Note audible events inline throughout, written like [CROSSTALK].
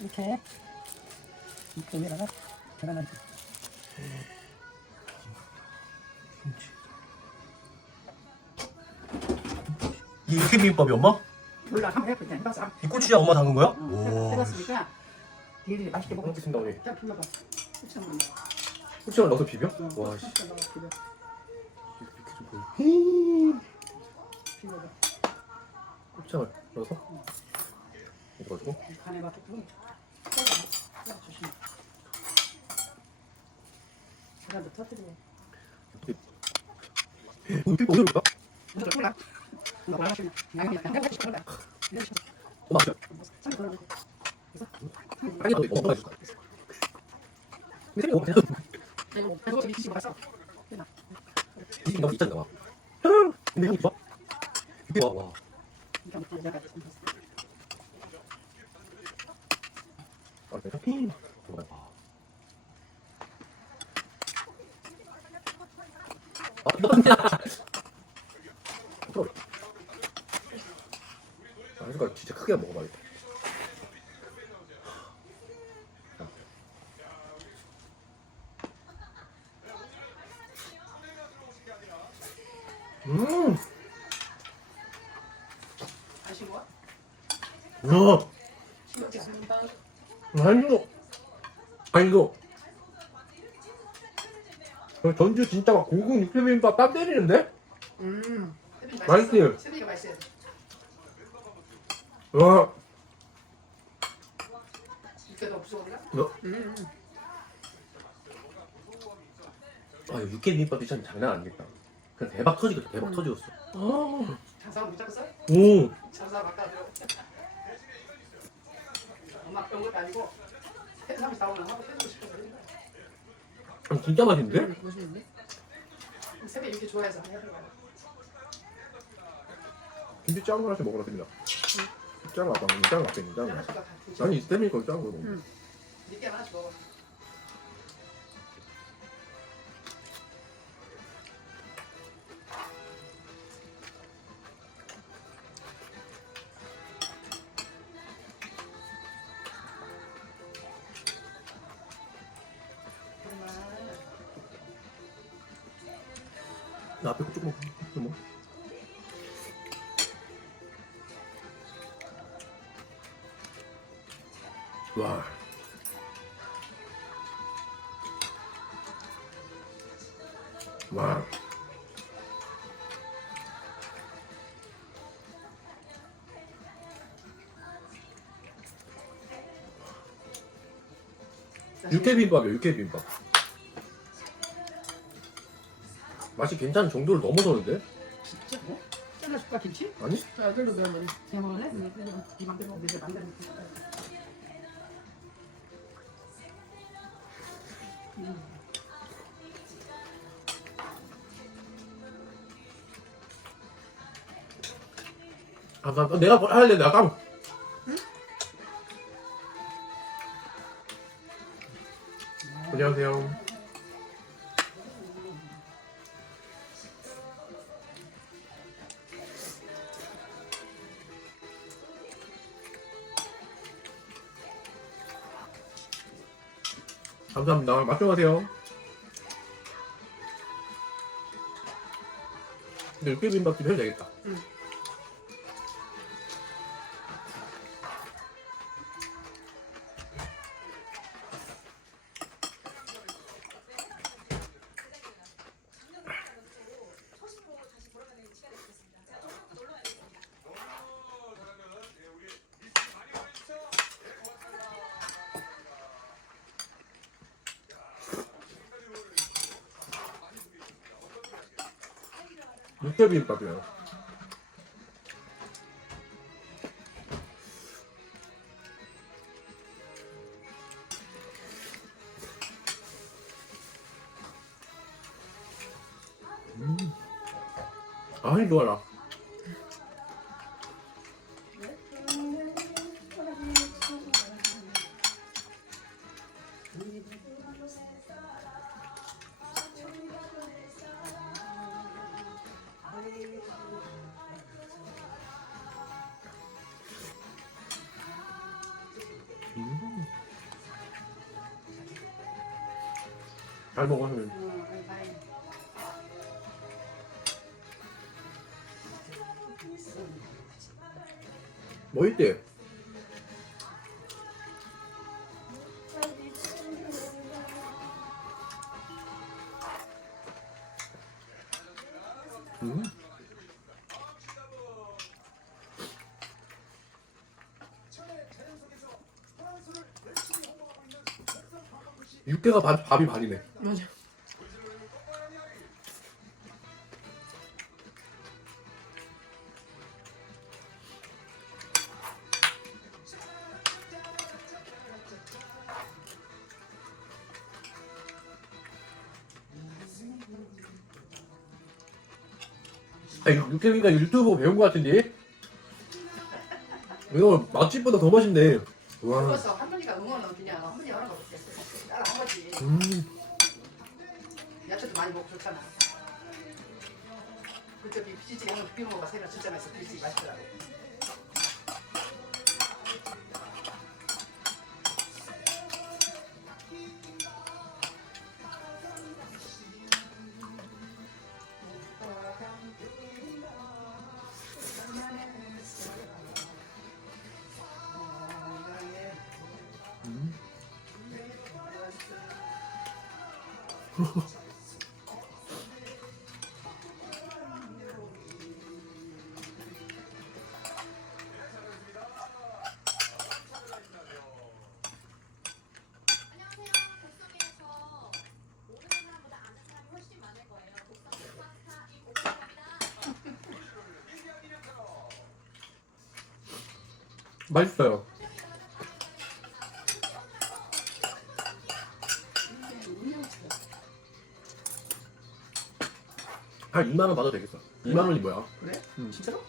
이렇게. 이렇게. 위에다가 계란을 이렇게. 이게 비빔밥이 엄마? 몰라 한번 해볼 때 해봤어 이 고추장 엄마 담근 거야? 어, 해봤으니까 딜이 맛있게 먹어 먹겠습니다 우리 자 불러봐. 후추장 고추장을 넣어서 비벼? 와 씨. 이렇게 좀 보여. 비벼봐. 고추장을 넣어서 이거 가지고 터뜨려 이거 어디로 올까? 엄마 아니 너 이거 먹어봐 근데 생각 없잖아 이거 이거 저기 뒤집어 봤어 이 생각 있잖아 와 근데 향이 좋아? 이게 와 와. 그래. 아, 이거 진짜 크게 먹어봐야겠다. 음? 야, 싱겁지 않는다 아이고, 아이고. 저 전주 진짜 막 고급 육회비빔밥 땀 때리는데? 음 맛있지? 맛있어야 돼 와, 이렇게도 없어 우리가? 너, 음 아, 이거 육회비빔밥이 참 장난 아니겠다. 그냥 대박 터지겠다, 대박 음. 터지겠어. 아, 장사가 못 잡았어? 오, 장사 바꿔줘 엄마 그런 것도 아니고 아, 진짜 맛있는데? 음, 멋있는데? 세비 이렇게 좋아해서 해야 돼 김치 작은 거 하나씩 먹으라 됩니다. 작은 거 아빠, 작은 거 앞에 있는 작은 거. 하나씩 다 드셔 아니, 스테미 거 작은 거 먹어. 응. 니께 하나씩 먹어 나 앞에 거 조금 좀 먹어. 와. 와. 육회비빔밥이야, 육회비빔밥. 맛이 괜찮은 정도를 넘어서는데? 진짜 뭐? 잘라줄까 김치? 아니? 자, 이걸로 넣으면 그냥 먹을래? 응, 네 맘대로 내 맘대로 음. 아, 나, 나 내가 해야 돼, 나 깜. 안녕하세요. 감사합니다. 맛좀 근데 육개비빔밥 좀 해도 되겠다. 응. 육개비빔밥이에요. 잘 먹어 형님. 뭐 있대? 음. 육개가 반, 밥이 반이네. 맞아. 아, 이거 육개니까 유튜브 배운 것 같은데? 이거 맛집보다 더 멋있네. 와. 그래서 할머니가 응원은 그 음. 야채도 많이 먹고 좋잖아. 그 저기 비지찌개 오늘 비벼 먹어 새벽 진짜 맛있어. 비지찌개 맛있더라고. 맛있어요. 한 2만 원 받아도 되겠어. 2만 원이 뭐야? 그래? 음. 진짜로?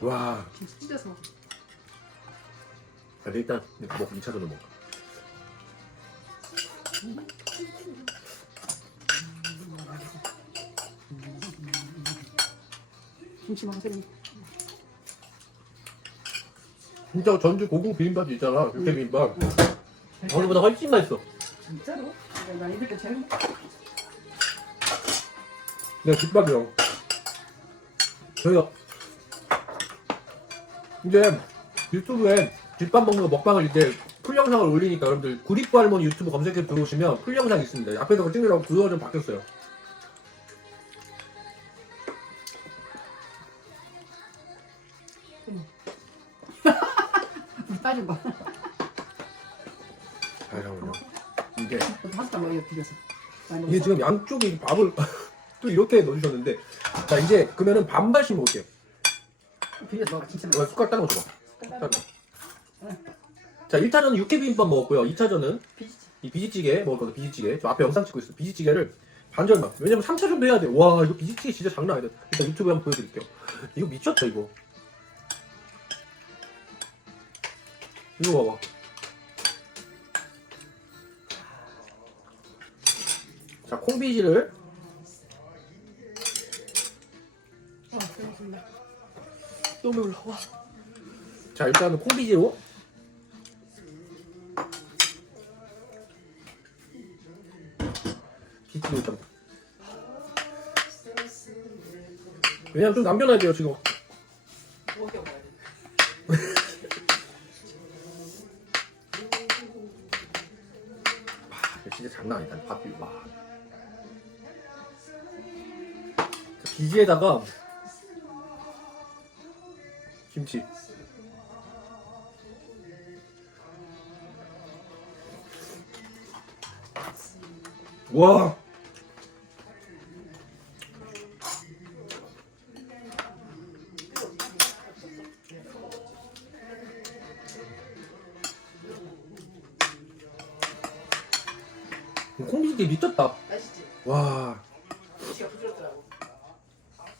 와. 김치 찢어서 먹어. 아, 일단 먹고 2차전을 먹어. 김치 새벽. 진짜 전주 고궁 비빔밥 있잖아. 육회 비빔밥. 거기보다 훨씬 맛있어. 진짜로? 나 이럴 때 제일 내가 집밥이요. 저희가 이제 유튜브에 집밥 먹는 거 먹방을 이제 풀 영상을 올리니까 여러분들 구리꾸 할머니 유튜브 검색해 들어오시면 풀 영상 있습니다. 앞에서 찍느라고 구도가 좀 바뀌었어요. 빠진 거. 아 잠깐만요. 이게 파스타 이거 비벼서. 이게? 지금 양쪽에 밥을 [LAUGHS] 또 이렇게 넣어주셨는데 자 이제 그러면은 반반씩 먹을게요. 비벼서 먹어 진짜 어. 숟가락 따로 줘봐. 숟가락. 자 1차전은 육회 비빔밥 먹었고요. 2차전은 비지찌개. 이 비지찌개 먹을 거든 비지찌개 저 앞에 영상 찍고 있어 비지찌개를 반절만 왜냐면 3차전도 해야 돼와 이거 비지찌개 진짜 장난 아니다 일단 유튜브에 한번 보여드릴게요 이거 미쳤다 이거 이거 봐봐 자 콩비지를 고맙습니다. 너무 올라. 와. 자 일단은 콩비지로 비지찌개 일단 왜냐면 좀 남겨놔야 돼요 지금. 이거 진짜 장난 아니다. 밥이 와. 자, 비지에다가 김치. 와. 콩비지 미쳤다. 맛있지? 와. 김치가 부드럽더라고. 와.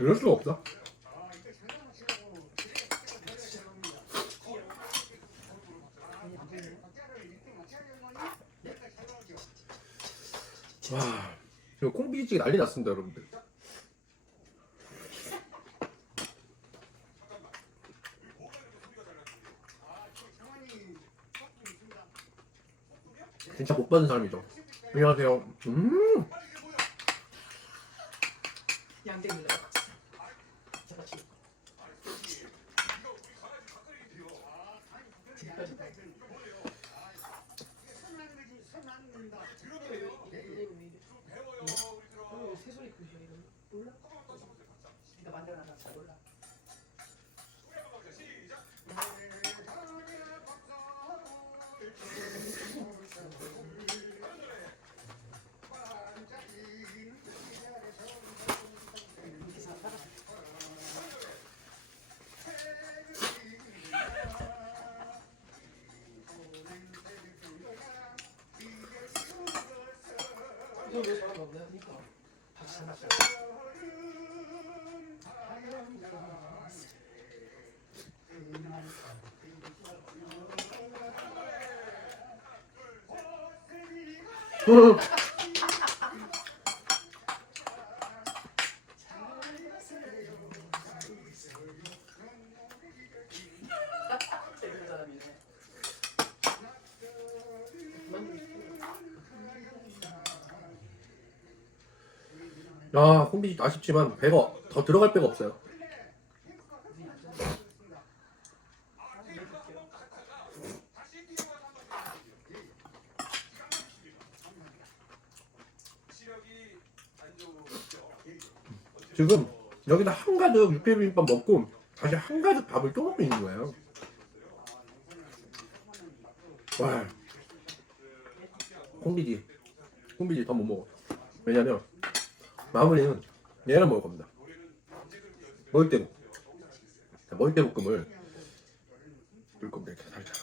이럴 수가 없다. 와. 지금 콩비지찌개 난리 났습니다, 여러분들. 진짜 못 받은 사람이죠. 안녕하세요. 음, 양대입니다. 왜 사람 없냐? 그러니까 다시 살았어. [LAUGHS] 재밌는 사람이네. 그만두고 콩비지 아쉽지만 배가 더 들어갈 배가 없어요. 지금 여기다 한 가득 육개비빔밥 먹고 다시 한 가득 밥을 또 먹고 있는 거예요. 와, 콩비지, 콩비지 더 못 먹어. 왜냐면 마무리는 얘랑 먹을 겁니다. 먹을 때 먹을 때 볶음을 넣을 겁니다. 이렇게 살짝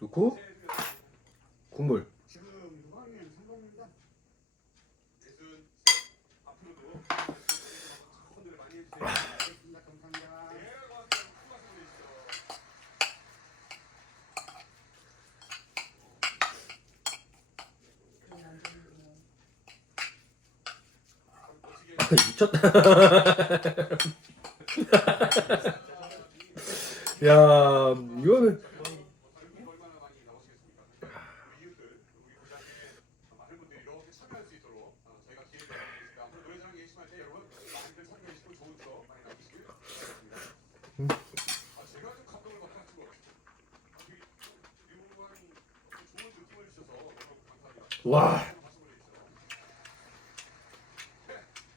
넣고 국물 아, 미쳤다. [LAUGHS] 야, 이거는 와.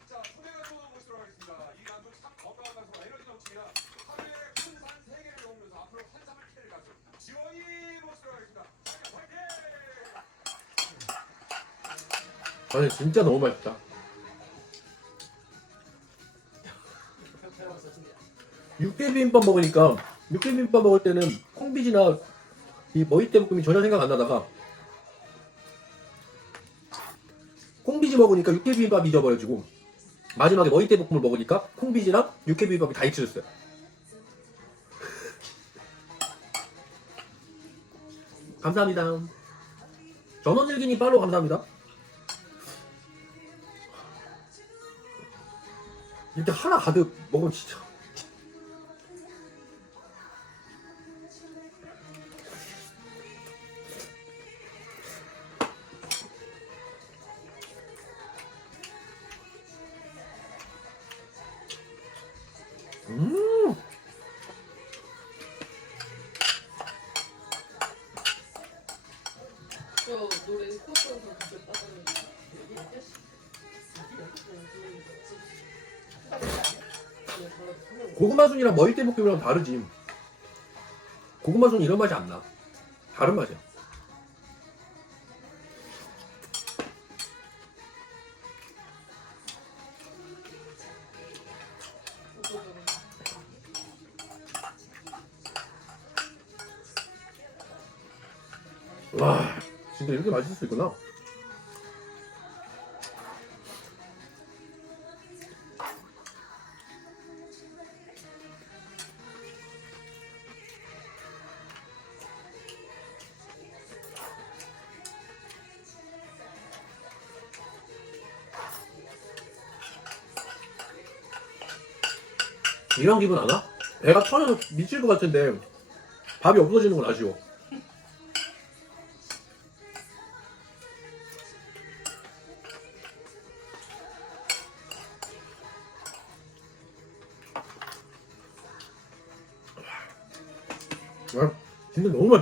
자, 소개가 또 모시도록 하겠습니다. 이 남도 참 건강한 가수가 에너지 넘칩니다. 하루에 큰산 3개를 먹으면서 앞으로 한삼을 캐를 가수 지원이 모시도록 하겠습니다. 화이팅! 아니 진짜 너무 맛있다. 육개비빔밥 먹으니까 육개비빔밥 먹을 때는 콩비지나 이 머위대 볶음이 전혀 생각 안 나다가 콩비지 먹으니까 육개비빔밥 잊어버려지고 마지막에 머위대 볶음을 먹으니까 콩비지랑 육개비빔밥이 다 잊혀졌어요. [LAUGHS] 감사합니다. 전원일기님 팔로우 감사합니다. 이렇게 하나 가득 먹으면 진짜. 음 고구마 순이랑 머위대 볶음이랑 다르지. 고구마 순 이런 맛이 안 나. 다른 맛이야. 와, 진짜 이렇게 맛있을 수 있구나. 이런 기분 안 와? 배가 터져서 미칠 것 같은데 밥이 없어지는 건 아쉬워. 아, 진짜 너무 맛있다.